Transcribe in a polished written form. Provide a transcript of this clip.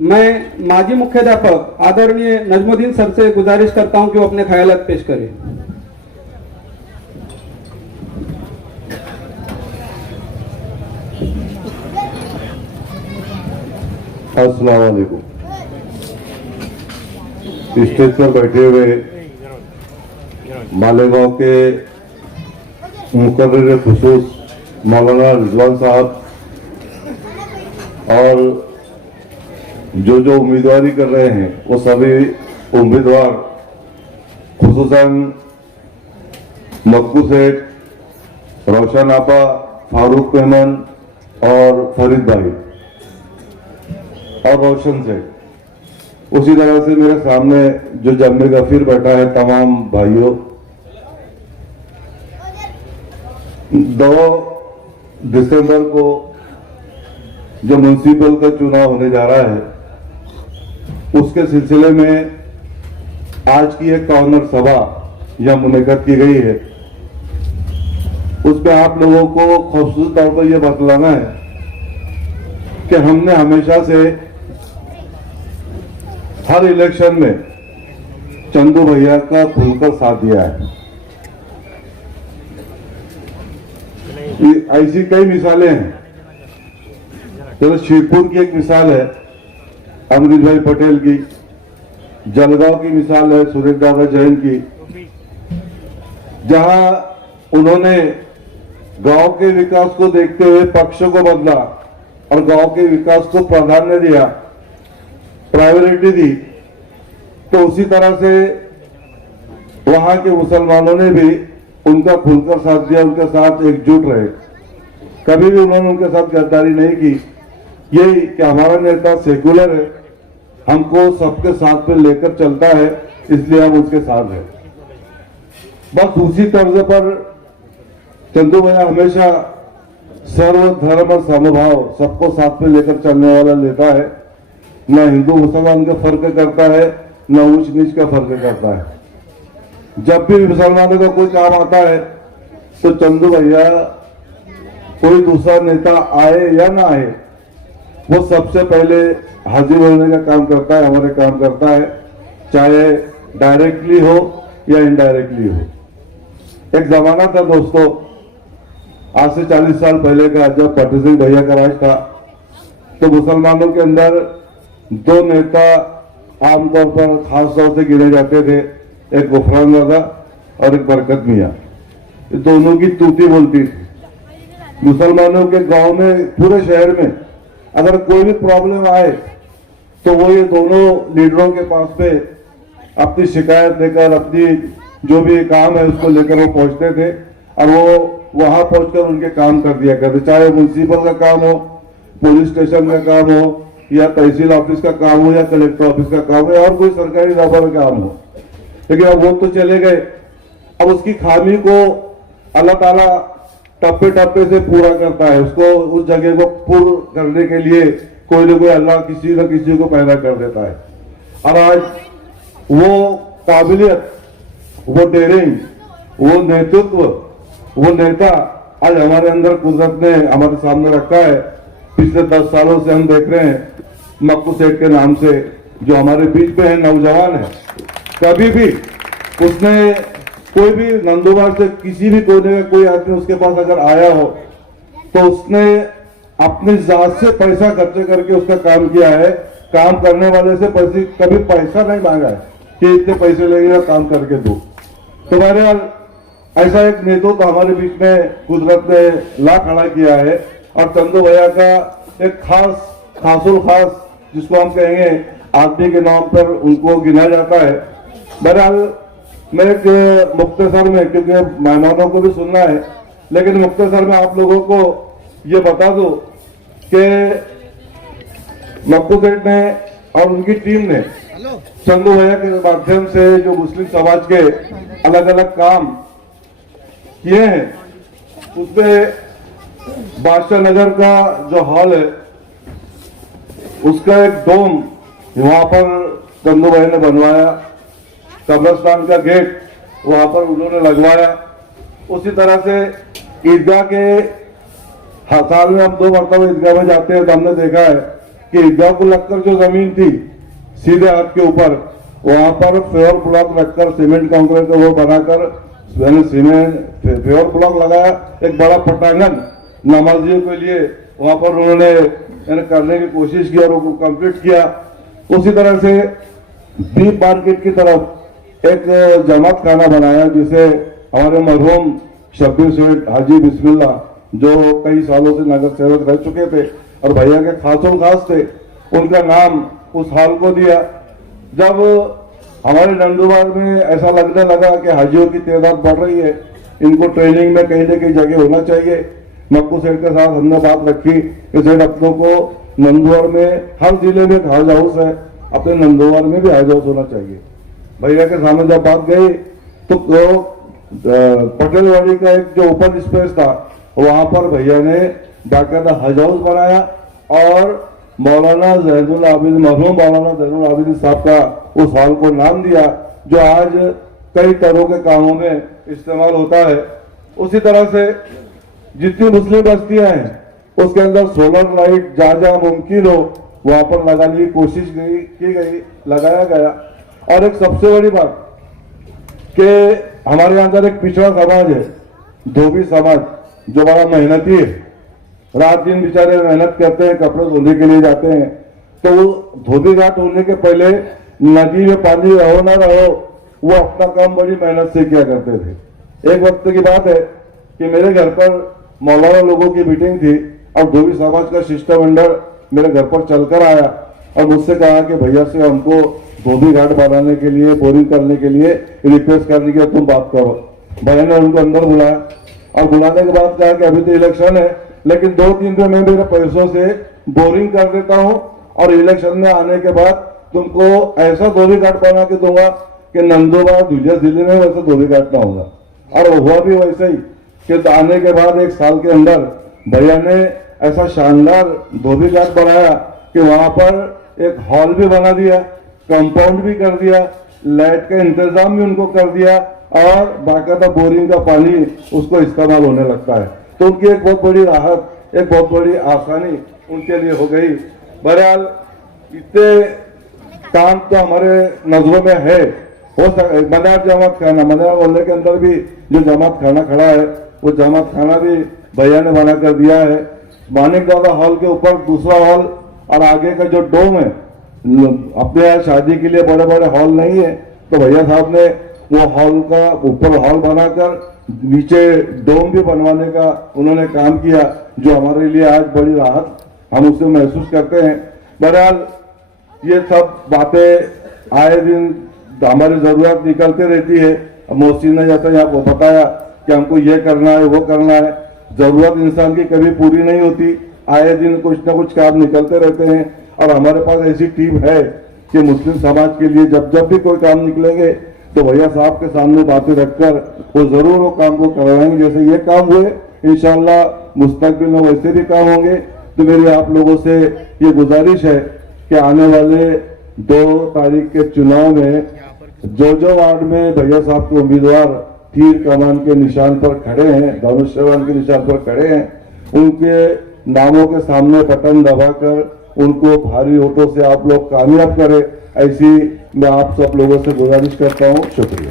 मैं माजी मुख्याध्यापक आदरणीय नजमुद्दीन सर से गुजारिश करता हूं कि वो अपने ख्यालात पेश करें। अस्सलाम वालेकुम। स्टेज पर बैठे हुए मालेगांव के मुकर्रर खुसूस मौलाना रिजवान साहब और जो उम्मीदवारी कर रहे हैं वो सभी उम्मीदवार, खुसूसन मक्कू सेठ, रोशन आपा, फारूक मेमन और फरीद भाई और रोशन सेठ, उसी तरह से मेरे सामने जो जम्मे गफीर बैठा है, तमाम भाइयों, 2 दिसंबर को जो म्युनिसिपल का चुनाव होने जा रहा है, उसके सिलसिले में आज की एक कॉर्नर सभा यह मुनक़द की गई है। उसमें आप लोगों को खूबसूरत तौर पर यह बतलाना है कि हमने हमेशा से हर इलेक्शन में चंदू भैया का खुलकर साथ दिया है। ऐसी कई मिसालें हैं। चलो, शिवपुर की एक मिसाल है अमरीश भाई पटेल की, जलगांव की मिसाल है सुरेश दादा जैन की, जहां उन्होंने गांव के विकास को देखते हुए पक्षों को बदला और गांव के विकास को प्राधान्य दिया, प्रायोरिटी दी। तो उसी तरह से वहां के मुसलमानों ने भी उनका खुलकर साथ दिया, उनके साथ एकजुट रहे। कभी भी उन्होंने उनके साथ गद्दारी नहीं की। यही कि हमारा नेता सेकुलर है, हमको सबके साथ में लेकर चलता है, इसलिए हम उसके साथ हैं। बस उसी तर्ज पर चंदू भैया हमेशा सर्वधर्म समभाव, सबको साथ में लेकर चलने वाला नेता है। न हिंदू मुसलमान का फर्क करता है, न ऊंच नीच का फर्क करता है। जब भी मुसलमानों का कोई काम आता है तो चंदू भैया, कोई दूसरा नेता आए या ना आए, वो सबसे पहले हाजिर होने का काम करता है, हमारे काम करता है, चाहे डायरेक्टली हो या इनडायरेक्टली हो। एक जमाना था दोस्तों, आज से 40 साल पहले का, जब पटेल सिंह भैया का राज था, तो मुसलमानों के अंदर 2 नेता आमतौर पर खास तौर से गिने जाते थे, एक गुफरान दादा और एक बरकत मियां। दोनों की तूती बोलती थी। मुसलमानों के गांव में, पूरे शहर में अगर कोई भी प्रॉब्लम आए तो वो ये दोनों लीडरों के पास पे अपनी शिकायत लेकर, अपनी जो भी काम है उसको लेकर वो पहुंचते थे और वो वहां पहुंचकर उनके काम कर दिया करते, चाहे म्युनिसिपल का काम हो, पुलिस स्टेशन का काम हो, या तहसील ऑफिस का काम हो, या कलेक्टर ऑफिस का काम हो, या और कोई सरकारी दफ्तर का काम हो। लेकिन अब वो तो चले गए। अब उसकी खामी को अल्लाह ताला टप्पे टप्पे से पूरा करता है। उसको, उस जगह को पूर्ण करने के लिए कोई ना कोई अल्लाह किसी न किसी को पैदा कर देता है। और आज वो काबिलियत, वो डेयरिंग, वो नेतृत्व, वो नेता आज हमारे अंदर कुदरत ने हमारे सामने रखा है। पिछले 10 सालों से हम देख रहे हैं मक्कू सेठ के नाम से, जो हमारे बीच में है, नौजवान है। कभी भी उसने, कोई भी नंदुरबार से किसी भी कोने का कोई आदमी उसके पास अगर आया हो तो उसने अपनी जात से पैसा खर्च करके उसका काम किया है। काम करने वाले से कभी पैसा नहीं मांगा है कि इतने पैसे लेंगे काम करके दो। तो बहरहाल ऐसा एक नेतृत्व हमारे बीच में कुदरत ने ला खड़ा किया है। और चंदू भैया का एक खास जिसको हम कहेंगे आदमी के नाम पर उनको गिना जाता है। बहरहाल मैं एक मुख्तसर में, क्योंकि मेहमानों को भी सुनना है, लेकिन मुख्तसर में आप लोगों को ये बता दो कि मक्कू सेठ ने और उनकी टीम ने चंदू भैया के माध्यम से जो मुस्लिम समाज के अलग अलग काम किए हैं, उसमें बादशाह नगर का जो हॉल है उसका एक डोम वहां पर चंदू भाई ने बनवाया, कब्रिस्तान का गेट वहां पर उन्होंने लगवाया। उसी तरह से ईदगाह के, साल में हम 2 मरतबा ईदगाह में जाते हैं, तो हमने देखा है कि ईदगाह को लगकर जो जमीन थी सीधे आपके ऊपर, वहां पर फेवर ब्लॉक रखकर सीमेंट कंक्रीट का वो बनाकर सीमेंट फेवर ब्लॉक लगाया, एक बड़ा पटांगन नमाजियों के लिए वहां पर उन्होंने करने की कोशिश की और वो कंप्लीट किया। उसी तरह से दीप मार्केट की तरफ एक जमात खाना बनाया, जिसे हमारे मरहूम शब्बीर सेठ हाजी बिस्मिल्ला जो कई सालों से नगर सेवक रह चुके थे और भैया के खासों खास थे, उनका नाम उस हाल को दिया। जब हमारे नंदुरबार में ऐसा लगने लगा कि हाजियों की तादाद बढ़ रही है, इनको ट्रेनिंग में कहीं न कहीं जगह होना चाहिए, मक्कू सेठ के साथ हमने बात रखी कि सेठ अपनों को नंदुरबार में हर जिले में एक हाउस हाउस है, अपने नंदुरबार में भी हाउस हाउस होना चाहिए। भैया के सामने जब बात गई तो पटेलवाड़ी का एक जो ओपन स्पेस था वहां पर भैया ने बाकायदा हज हाउस बनाया और मौलाना जैनुल आबिदीन, मरहूम मौलाना जैनुल आबिदीन साहब का उस हॉल को नाम दिया, जो आज कई तरह के कामों में इस्तेमाल होता है। उसी तरह से जितनी मुस्लिम बस्तियां हैं उसके अंदर सोलर लाइट जहां जहां मुमकिन हो वहां पर लगाने की कोशिश की गई, लगाया गया। और एक सबसे बड़ी बात कि हमारे अंदर एक पिछड़ा समाज है, धोबी समाज, जो बड़ा मेहनती है, रात दिन बेचारे मेहनत करते हैं, कपड़े धोने के लिए जाते हैं। तो वो धोबी घाट होने के पहले नदी में पानी रहो ना रहो, वो अपना काम बड़ी मेहनत से किया करते थे। एक वक्त की बात है कि मेरे घर पर मौलाना लोगों की मीटिंग थी और धोबी समाज का शिष्टमंडल मेरे घर पर चलकर आया और मुझसे कहा कि भैया से हमको धोबी घाट बनाने के लिए, बोरिंग करने के लिए रिक्वेस्ट करने के, तुम बात करो। भैया ने उनको अंदर बुलाया और बुलाने के बाद कहा कि अभी तो इलेक्शन है, लेकिन 2-3 दिन में मेरे पैसों से बोरिंग कर देता हूं और इलेक्शन में आने के बाद तुमको ऐसा धोबी घाट बना के दूंगा कि नंदुरबार धुलिया जिले में वैसे धोबी घाट ना होगा। और हुआ भी वैसे ही कि आने के बाद 1 साल के अंदर भैया ने ऐसा शानदार धोबी घाट बनाया कि वहां पर एक हॉल भी बना दिया, कंपाउंड भी कर दिया, लाइट का इंतजाम भी उनको कर दिया और बाकायदा बोरिंग का पानी उसको इस्तेमाल होने लगता है। तो उनकी एक बहुत बड़ी राहत, एक बहुत बड़ी आसानी उनके लिए हो गई। बहरहाल इतने काम तो हमारे नजरों में है। मनार जमात खाना, मनार मोहल्ले के अंदर भी जो जमात खाना खड़ा है वो जमात खाना भी भैया ने बना कर दिया है। मानिक दादा हॉल के ऊपर दूसरा हॉल और आगे का जो डोम है, अपने यहाँ शादी के लिए बड़े बड़े हॉल नहीं है, तो भैया साहब ने वो हॉल का ऊपर हॉल बनाकर नीचे डोम भी बनवाने का उन्होंने काम किया, जो हमारे लिए आज बड़ी राहत हम उससे महसूस करते हैं। बहरहाल ये सब बातें आए दिन हमारी जरूरत निकलती रहती है। मोहसिन ने जैसा यहाँ को बताया कि हमको ये करना है, वो करना है, जरूरत इंसान की कभी पूरी नहीं होती, आए दिन कुछ ना कुछ काम निकलते रहते हैं। और हमारे पास ऐसी टीम है कि मुस्लिम समाज के लिए जब जब भी कोई काम निकलेंगे तो भैया साहब के सामने बातें रखकर वो जरूर वो काम को करवाएंगे। जैसे ये काम हुए, इंशाल्लाह मुस्तकबिल में वैसे भी काम होंगे। तो मेरी आप लोगों से ये गुजारिश है कि आने वाले 2 तारीख के चुनाव में जो वार्ड में भैया साहब के उम्मीदवार तीर कमान के निशान पर खड़े हैं, धनुष्यबाण के निशान पर खड़े हैं, उनके नामों के सामने बटन दबाकर उनको भारी वोटों से आप लोग कामयाब करें, ऐसी मैं आप सब लोगों से गुजारिश करता हूँ। शुक्रिया।